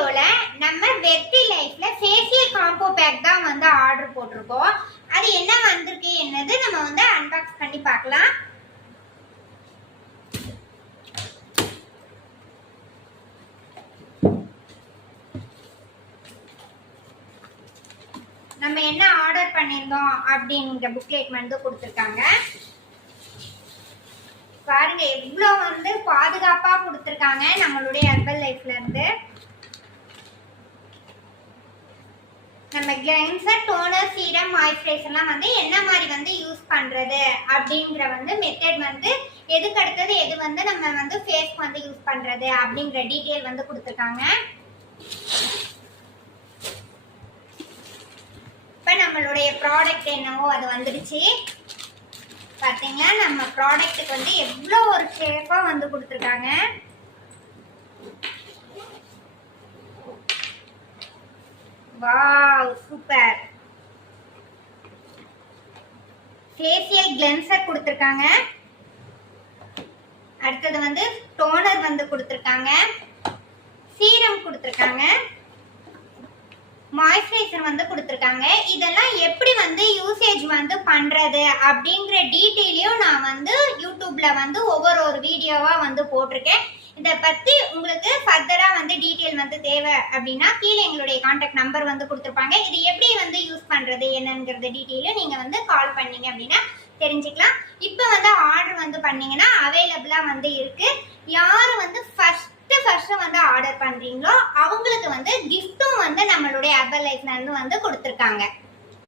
வீடியோல நம்ம வெற்றி லைஃப்ல ஃபேஷியல் காம்போ பேக் தான் வந்து ஆர்டர் போட்டிருக்கோம். அது என்ன வந்திருக்கு என்னது நம்ம வந்து அன்பாக்ஸ் பண்ணி பார்க்கலாம். நம்ம என்ன ஆர்டர் பண்ணிருந்தோம் அப்படிங்கிற புக்லெட் வந்து கொடுத்துருக்காங்க. பாருங்க எவ்வளவு வந்து பாதுகாப்பா கொடுத்துருக்காங்க நம்மளுடைய ஹெர்பல் லைஃப்ல இருந்து. நம்ம கிளைன்சர், டோனர், சீரம், மாய்ஸ்சரைசர்லாம் வந்து என்ன மாதிரி வந்து யூஸ் பண்றது அப்படிங்கிற வந்து மெத்தட் வந்து எதுக்கு அடுத்தது எது வந்து நம்ம வந்து ஃபேஸ்க்கு வந்து யூஸ் பண்றது அப்படிங்கிற டீட்டெயில் வந்து கொடுத்துருக்காங்க. இப்போ நம்மளுடைய ப்ராடக்ட் என்னவோ அது வந்துடுச்சு. பார்த்தீங்கன்னா நம்ம ப்ராடக்ட்டுக்கு வந்து எவ்வளோ ஒரு ஷேப்பாக வந்து கொடுத்துருக்காங்க. Wow super. ஃபேஷியல் கிளென்சர் கொடுத்துருக்காங்க. அடுத்தது வந்து டோனர் வந்து கொடுத்துருக்காங்க, சீரம் கொடுத்துருக்காங்க, மாய்ஸ்சரைசர் வந்து கொடுத்துருக்காங்க. இதெல்லாம் எப்படி வந்து யூசேஜ் வந்து பண்றது அப்படிங்கிற டீட்டெயிலையும் நான் வந்து யூடியூப்ல வந்து ஒவ்வொரு வீடியோவா வந்து போட்டிருக்கேன். இதை பத்தி உங்களுக்கு ஃபர்தரா வந்து டீட்டெயில் வந்து தேவை அப்படின்னா கீழே எங்களுடைய கான்டாக்ட் நம்பர் வந்து கொடுத்துருப்பாங்க. இது எப்படி வந்து யூஸ் பண்றது என்னங்கிறது டீட்டெயிலும் நீங்க வந்து கால் பண்ணீங்க அப்படின்னா தெரிஞ்சுக்கலாம். இப்போ வந்து ஆர்டர் வந்து பண்ணீங்கன்னா அவைலபிளா வந்து இருக்கு. யாரு வந்து ஃபர்ஸ்ட் வந்து ஆர்டர் பண்றீங்களோ அவங்களுக்கு வந்து கிஃப்ட்டும் வந்து நம்மளுடைய ஹெர்பல் லைஃப்ல இருந்து வந்து கொடுத்துருக்காங்க.